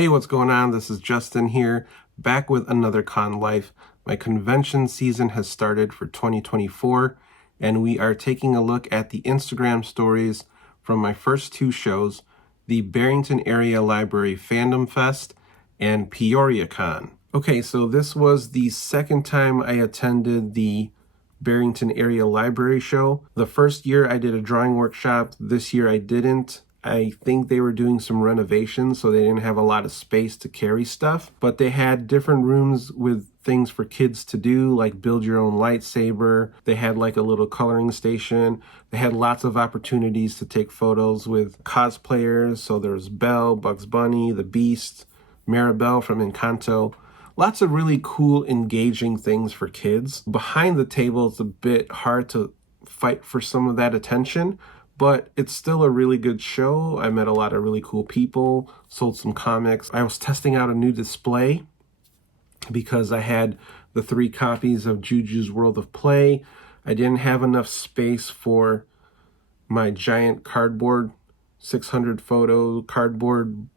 Hey, what's going on? This is Justin here, back with another Con Life. My convention season has started for 2024, and we are taking a look at the Instagram stories from my first two shows, the Barrington Area Library Fandom Fest and PeoriaCon. Okay, so this was the second time I attended the Barrington Area Library show. The first year I did a drawing workshop, this year I didn't. I think they were doing some renovations, so they didn't have a lot of space to carry stuff, but they had different rooms with things for kids to do, like build your own lightsaber. They had like a little coloring station. They had lots of opportunities to take photos with cosplayers. So there was Belle, Bugs Bunny, the Beast, Maribel from Encanto. Lots of really cool, engaging things for kids. Behind the table, it's a bit hard to fight for some of that attention, but it's still a really good show. I met a lot of really cool people, sold some comics. I was testing out a new display because I had the 3 copies of Juju's World of Play. I didn't have enough space for my giant cardboard, 600 photo cardboard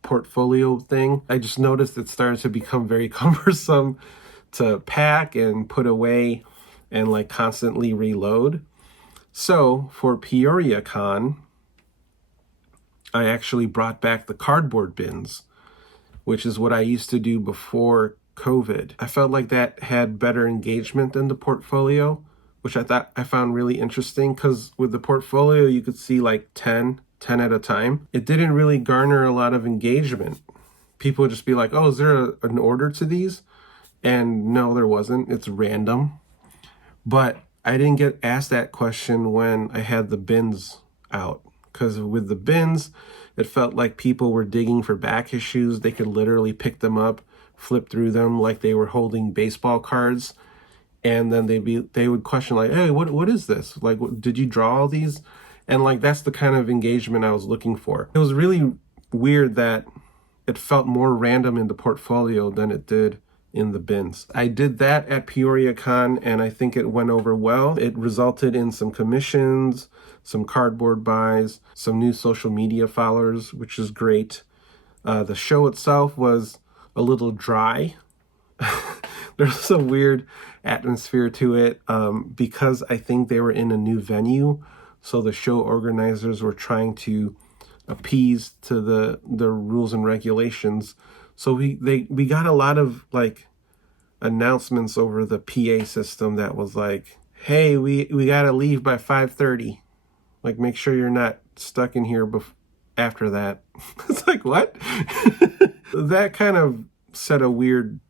portfolio thing. I just noticed it started to become very cumbersome to pack and put away and like constantly reload. So for PeoriaCon, I actually brought back the cardboard bins, which is what I used to do before COVID. I felt like that had better engagement than the portfolio, which I found really interesting, because with the portfolio you could see like 10 at a time. It didn't really garner a lot of engagement. People would just be like, oh, is there an order to these? And no, there wasn't. It's random. But I didn't get asked that question when I had the bins out, because with the bins, it felt like people were digging for back issues. They could literally pick them up, flip through them like they were holding baseball cards, and then they would question like, hey, what is this? Like, did you draw all these? And like, that's the kind of engagement I was looking for. It was really weird that it felt more random in the portfolio than it did in the bins. I did that at PeoriaCon, and I think it went over well. It resulted in some commissions, some cardboard buys, some new social media followers, which is great. The show itself was a little dry. There's some weird atmosphere to it because I think they were in a new venue. So the show organizers were trying to appease to the rules and regulations. So we got a lot of like announcements over the PA system that was like, hey, we gotta leave by 5:30. Like, make sure you're not stuck in here after that. It's like, what? That kind of set a weird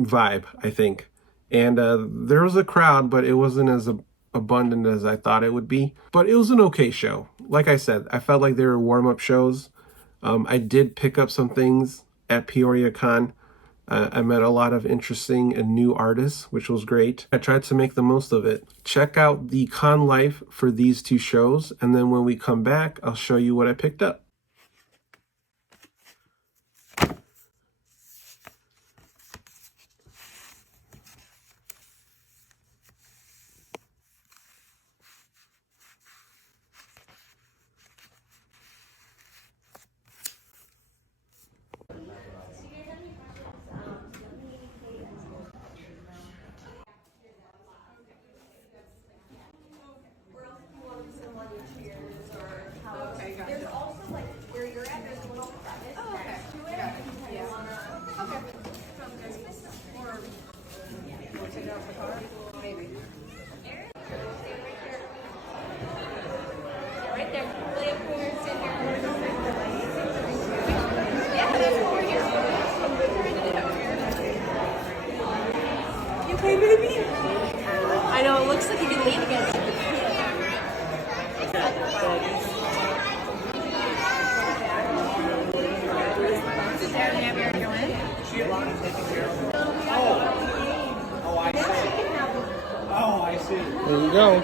vibe, I think. And there was a crowd, but it wasn't as abundant as I thought it would be. But it was an okay show. Like I said, I felt like they were warm-up shows. I did pick up some things at PeoriaCon. I met a lot of interesting and new artists, which was great. I tried to make the most of it. Check out the Con Life for these 2 shows, and then when we come back, I'll show you what I picked up. Okay, baby. I know, it looks like you can lean against it. Oh, I see. There you go.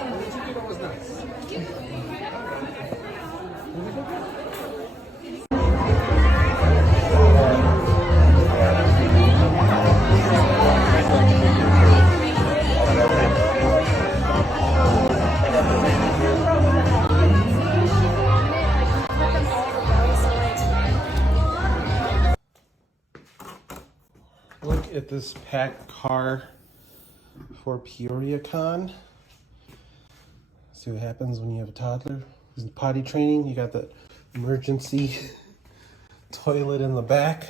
at this packed car for PeoriaCon. See what happens when you have a toddler who's in potty training. You got the emergency toilet in the back.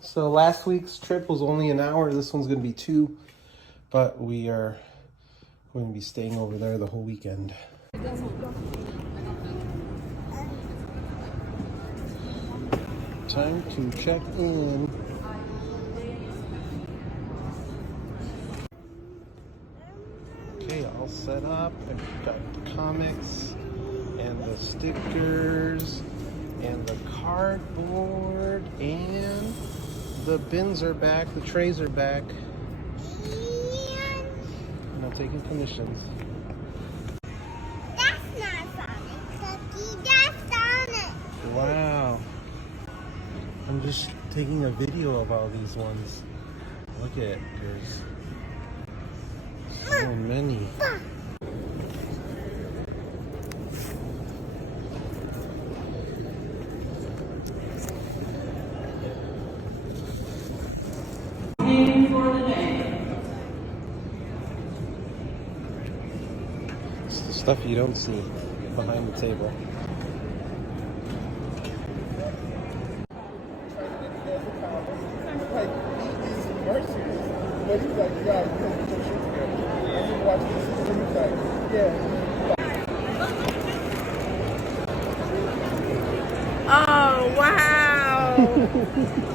So last week's trip was only an hour. This one's going to be 2, but we are going to be staying over there the whole weekend. Time to check in. Okay, all set up. I've got the comics and the stickers and the cardboard, and the bins are back, the trays are back. And I'm taking commissions. That's not Sonic Cookie, that's Sonic. Wow. I'm just taking a video of all these ones. Look at it, there's so many. It's the stuff you don't see behind the table. Oh, wow.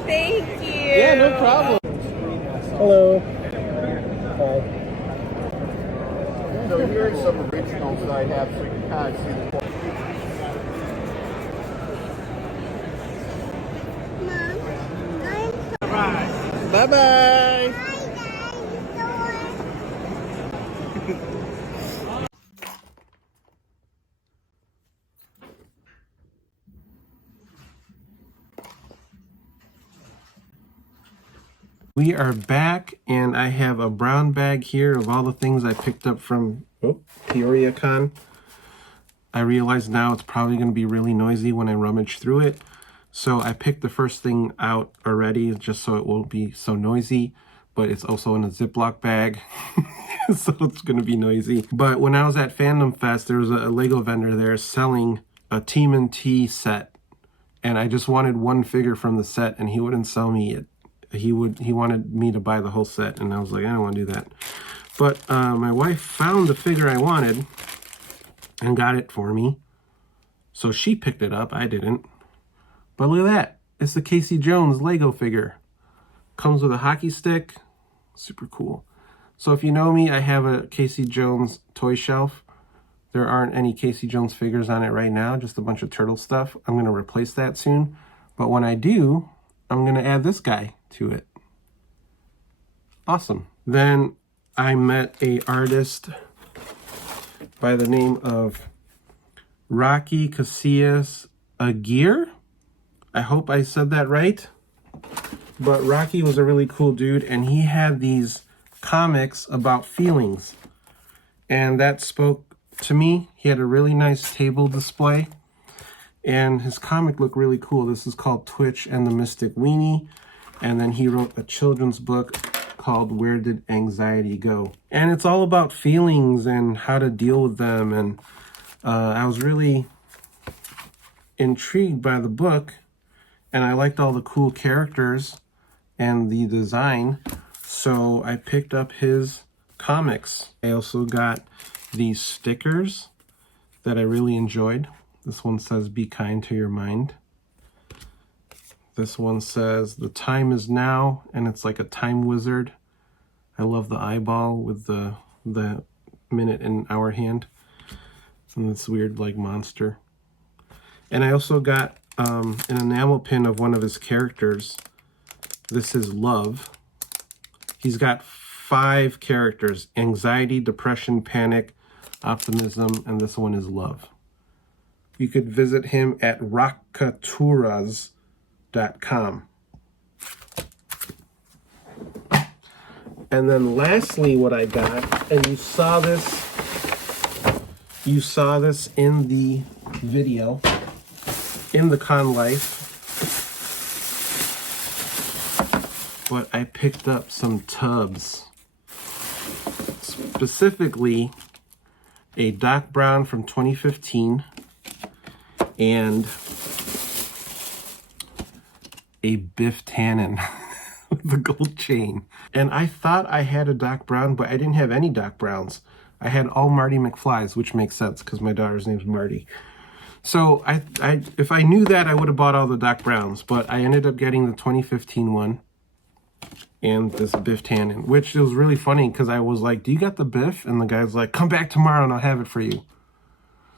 Thank you. Yeah, no problem. Hello. Hi. So here's some originals that I have so you can kind of see the quality. Mom, I'm Bye-bye. We are back, and I have a brown bag here of all the things I picked up from PeoriaCon. I realize now it's probably going to be really noisy when I rummage through it. So I picked the first thing out already just so it won't be so noisy, but it's also in a Ziploc bag, so it's going to be noisy. But when I was at Fandom Fest, there was a Lego vendor there selling a TMNT set, and I just wanted one figure from the set, and he wouldn't sell me it. He wanted me to buy the whole set, and I was like, I don't want to do that. But my wife found the figure I wanted and got it for me. So she picked it up, I didn't. But look at that. It's the Casey Jones Lego figure. Comes with a hockey stick. Super cool. So if you know me, I have a Casey Jones toy shelf. There aren't any Casey Jones figures on it right now, just a bunch of turtle stuff. I'm going to replace that soon. But when I do, I'm going to add this guy to it. Awesome. Then I met a artist by the name of Rocky Casillas Aguirre. I hope I said that right. But Rocky was a really cool dude, and he had these comics about feelings. And that spoke to me. He had a really nice table display, and his comic looked really cool. This is called Twitch and the Mystic Weenie. And then he wrote a children's book called Where Did Anxiety Go? And it's all about feelings and how to deal with them. And I was really intrigued by the book, and I liked all the cool characters and the design. So I picked up his comics. I also got these stickers that I really enjoyed. This one says, "Be kind to your mind." This one says, "The time is now," and it's like a time wizard. I love the eyeball with the minute and hour hand. And this weird like monster. And I also got an enamel pin of one of his characters. This is Love. He's got 5 characters: anxiety, depression, panic, optimism, and this one is Love. You could visit him at rockaturas.com. And then lastly, what I got, and you saw this in the video, in the Con Life, but I picked up some tubs. Specifically, a Doc Brown from 2015 and a Biff Tannen with the gold chain. And I thought I had a Doc Brown, but I didn't have any Doc Browns. I had all Marty McFlys, which makes sense because my daughter's name's Marty. So if I knew that, I would have bought all the Doc Browns, but I ended up getting the 2015 one and this Biff Tannen, which was really funny because I was like, do you got the Biff? And the guy's like, come back tomorrow and I'll have it for you.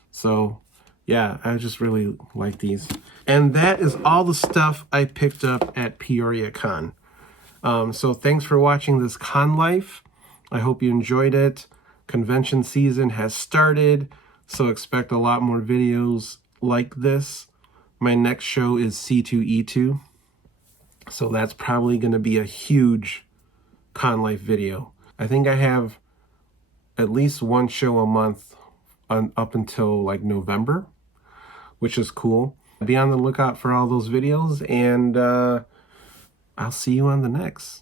So yeah, I just really like these. And that is all the stuff I picked up at PeoriaCon. So thanks for watching this con life. I hope you enjoyed it. Convention season has started, so expect a lot more videos like this. My next show is C2E2, so that's probably going to be a huge con life video. I think I have at least one show a month up until like November, which is cool. Be on the lookout for all those videos, and I'll see you on the next.